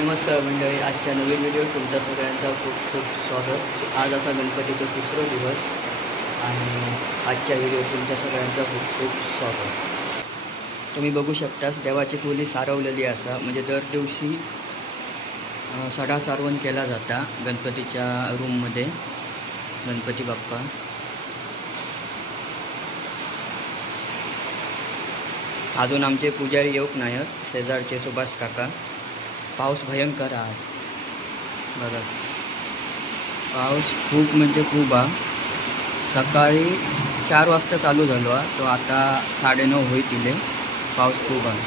नमस्कार मंडळी आजच्या नवीन व्हिडिओ तुमच्या सगळ्यांचा खूप खूप स्वागत. आज असा गणपतीचा तिसरा दिवस आणि आजच्या व्हिडिओ तुमच्या सगळ्यांचा खूप खूप स्वागत. तुम्ही बघू शकतास देवाची खोली सारवलेली असा. म्हणजे दर दिवशी सडा सारवण केला जाता गणपतीच्या रूममध्ये गणपती बाप्पा. अजून आमचे पुजारी येऊक नाहीत शेजारचे सुभाष काका. पाऊस भयंकर आहे. बघा. पाऊस खूप म्हणजे खूप हा. सकाळी चार वाजता चालू झालो हा. तो आता साडेनऊ होईल पाऊस खूप आहे.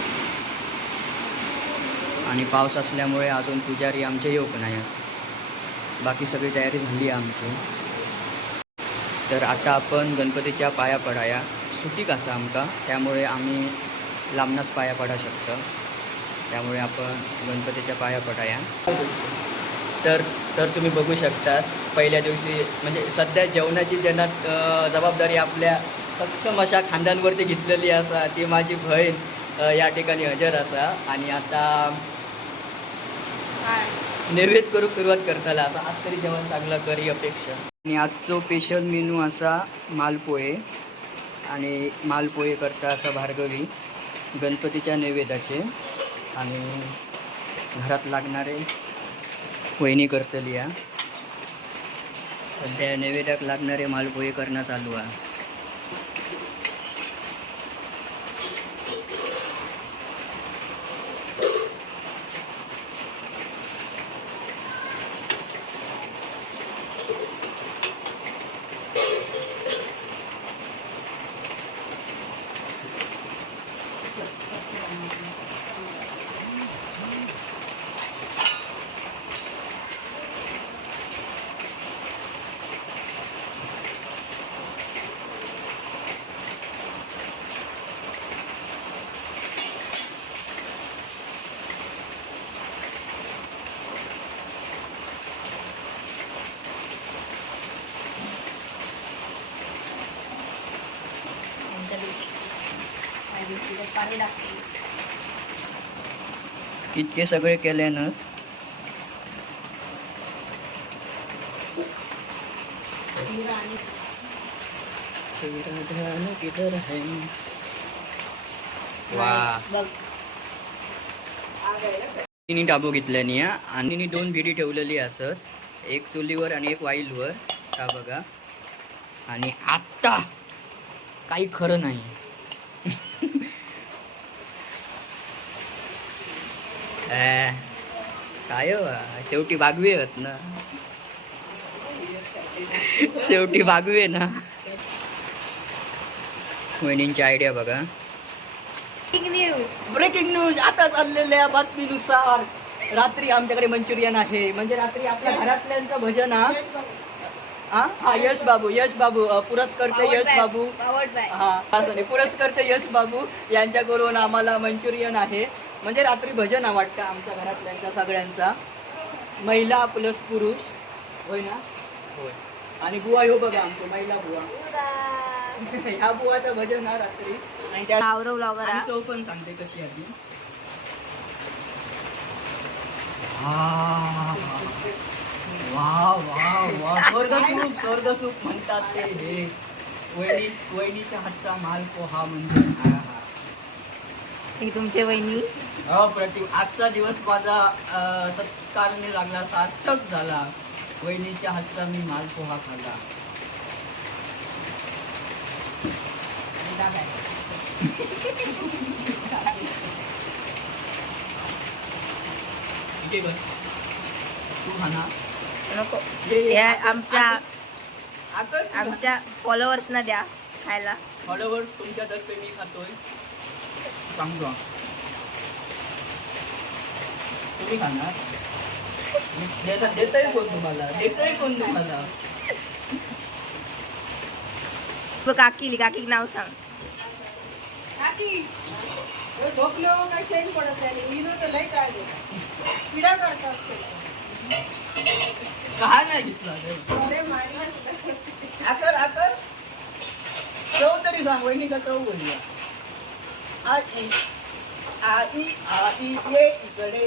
आणि पाऊस असल्यामुळे अजून पुजारी आमचे येऊक नाही बाकी सगळी तयारी झाली आहे आमची. तर आता आपण गणपतीच्या पाया पडाया. सुटीक असा आमका त्यामुळे आम्ही लांबनाच पाया पडा शकतो. त्यामुळे आपण गणपतीच्या पाया पडाया. तर तर तुम्ही बघू शकतास पहिल्या दिवशी म्हणजे सध्या जेवणाची ज्यांना जबाबदारी आपल्या सक्षम अशा खांद्यांवरती घेतलेली असा ती माझी बहीण या ठिकाणी हजर असा. आणि आता नैवेद्य करूक सुरुवात करताला असा. आज तरी जेवण चांगलं करी अपेक्षा. आणि आजचो स्पेशल मेनू असा मालपोहे. आणि मालपोहे करता असा भार्गवी गणपतीच्या नैवेद्याचे. आणि घरात लागणारे वहिनी करतली या. सध्या नैवेद्याक लागणारे मालपोहे करणं चालू आहे. पाणी इतके सगळे वा बघ तिने डाबो घेतल्यानी आणि दोन भिडी ठेवलेली असत. एक चुलीवर आणि एक वाईलवर. का बघा. आणि आत्ता काही खरं नाही. काय हो शेवटी बागवे आहेत ना. शेवटी बागवे ना. वहिनींची आयडिया बघा. न्यूज ब्रेकिंग न्यूज आता चाललेल्या बातमीनुसार रात्री आमच्याकडे मंचुरियन आहे. म्हणजे रात्री आपल्या घरातल्यांचं भजन हा? हा? यश बाबू यश बाबू. पुरस्कर्ते यश बाबू. हा पुरस्कर्ते यश बाबू यांच्याकडून आम्हाला मंचुरियन आहे. म्हणजे रात्री भजन आहे वाटतं आमच्या घरातल्यांचा सगळ्यांचा. महिला प्लस पुरुष. होय ना? होय. आणि बुवा हो बघा आमचं महिला बुवा. ह्या बुवाचं भजन हा रात्री. आणि त्या आवरव ब्लॉगर आणि चव पण सांगते कशी आली वा वा वा स्वर्गसुख स्वर्गसुख म्हणतात ते. हे. वहिनी वहिनीच्या हातचा माल पोहा म्हणजे. ही तुमचे वहिनी. अप्रतिम आजचा दिवस माझा सत्कारने लागला सार्थक झाला. वहिनीच्या हातचा मी माल पोहा खाल्ला. तू नको. आकर- आमच्या आकर- आकर तू आमच्या फॉलोअर्सना द्या खायला. फॉलोवर्स तुमच्यातर्फे मी खातोय. सांगतो तुम्ही खाणार मी देता- देतोय कोण तुम्हाला देतोय कोण तुम्हाला बघ काकी काकी नाव सांग झोपल्यावर काही चैन पडत नाही विनोद तर लई काय पिढा करतात का नाही घेतला आकर आकर चव तरी सांग वहिनी का चव बोलली आ, इ. आई आई ये इकडे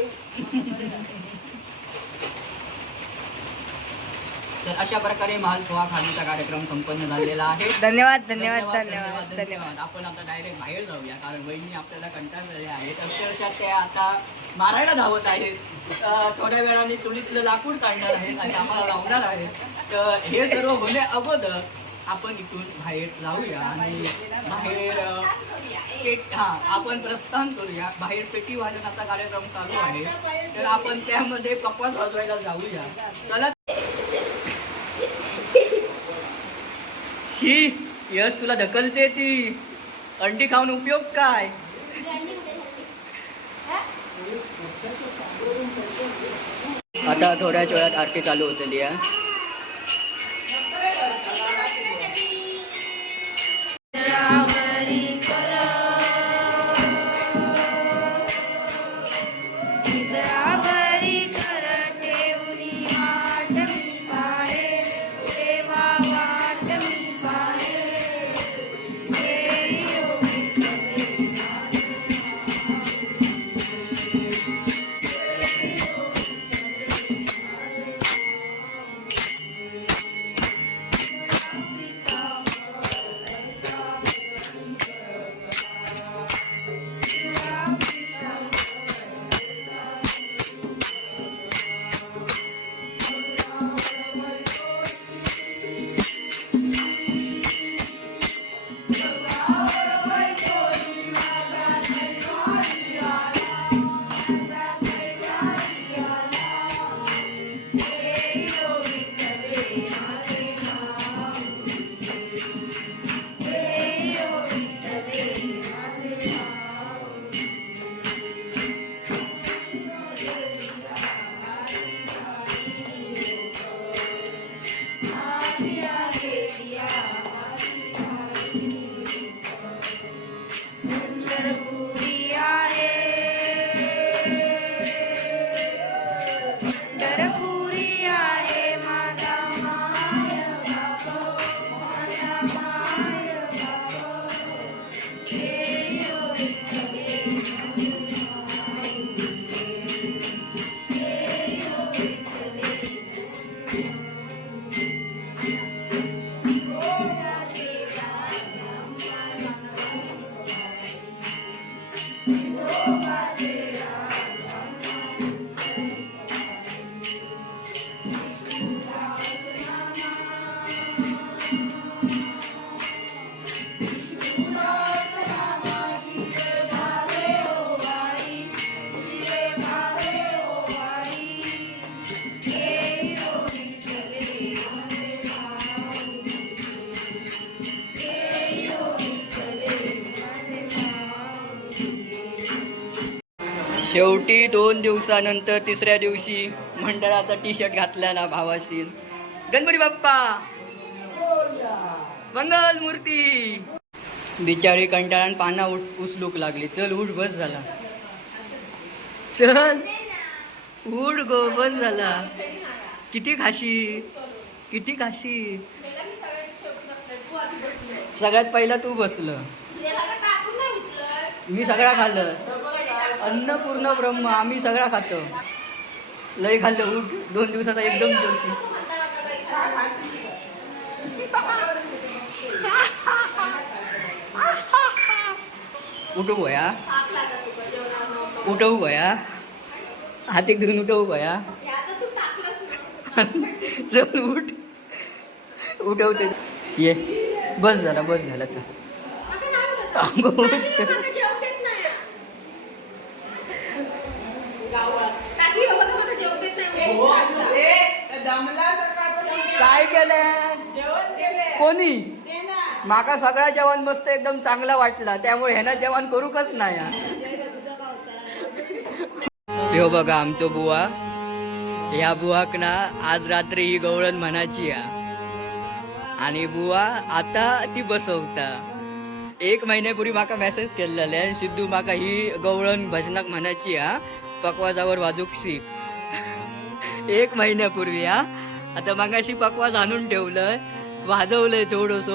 तर अशा प्रकारे माल पोहा खाण्याचा कार्यक्रम संपन्न झालेला आहे. धन्यवाद धन्यवाद धन्यवाद धन्यवाद आपण आता डायरेक्ट बाहेर जाऊया कारण वहिनी आपल्याला कंटाळलेल्या आहेत. अक्षरशः त्या आता मारायला धावत आहेत. थोड्या वेळाने चुलीतलं लाकूड काढणार आहेत आणि आम्हाला लावणार आहेत. तर हे सर्व होण्या अगोदर आपण इथून बाहेर जाऊया आणि बाहेर पेट हा आपण प्रस्थान करूया. बाहेर पेटी वाजनाचा कार्यक्रम चालू आहे. तर आपण त्यामध्ये पकवान वाजवायला जाऊया. चला. शी यश तुला ढकलते ती अंडी खाऊन उपयोग काय? आता थोड्याच वेळात आरती चालू होतली आहे शेवटी दोन दिवसानंतर तिसऱ्या दिवशी मंडळाचा टी शर्ट घातला ना भावाशी. गणपती बाप्पा! मंगल मूर्ती! बिचारी कंटाळान पाना उठ उचलूक लागली. चल उठ बस झाला. चल उठ गो बस झाला. किती खाशी किती खाशी. सगळ्यात पहिला तू बसलं. मी सगळा खाल्लं. अन्नपूर्ण ब्रह्म आम्ही सगळा खातो. लय खाल्लं उठ. दोन दिवसाचा एकदम दिवशी उठू गोया उठवू गोया हात धरून उठवू गोया चल उठ. उठवते. ये. बस झाला बस झाला चल अगं, उठ, चल. दमला सकाळपासून काय केलं जेवण केले कोणी? माका सगळा जेवण मस्त एकदम चांगला वाटला. त्यामुळे ह्यानं जेवण करूकच नाही. ह्यो बघा आमचो बुवा. ह्या बुवाक ना आज रात्री ही गवळण म्हणाची हा आणि बुवा आता ती बसवता. एक महिन्यापूर्वी माका मेसेज केलेले सिद्धू माका ही गवळण भजनाक म्हणाची हा पकवाजावर वाजूक शिक एक महिन्यापूर्वी हा? आता मागाशी पकवाज आणून ठेवलंय वाजवलंय थोडस.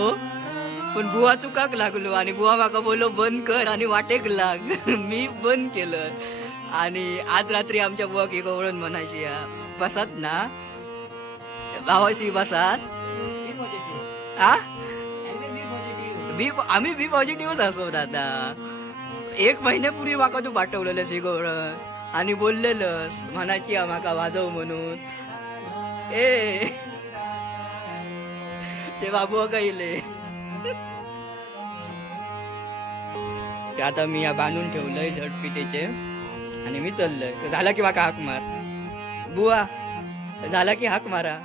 पण बुवा चुकाक लागलो आणि बुवा माका बोललो बंद कर आणि वाटेक लाग. मी बंद केलं. आणि आज रात्री आमच्या बुवाक एक ओळण म्हणायची हा. बसात ना. भावाशी बसात. आ बी आम्ही बी पॉझिटिव्हच असो दादा. एक महिन्यापूर्वी माका तू पाठवलेलं शिगवळ आणि बोललेलंस म्हणाची हा माका वाजव म्हणून? ए. ते बाबू गेले ते आता मी या बांधून ठेवलंय झडपिटेचे आणि मी चाललंय. झाला की माका हाक मार. बुवा झाला की हाक मारा.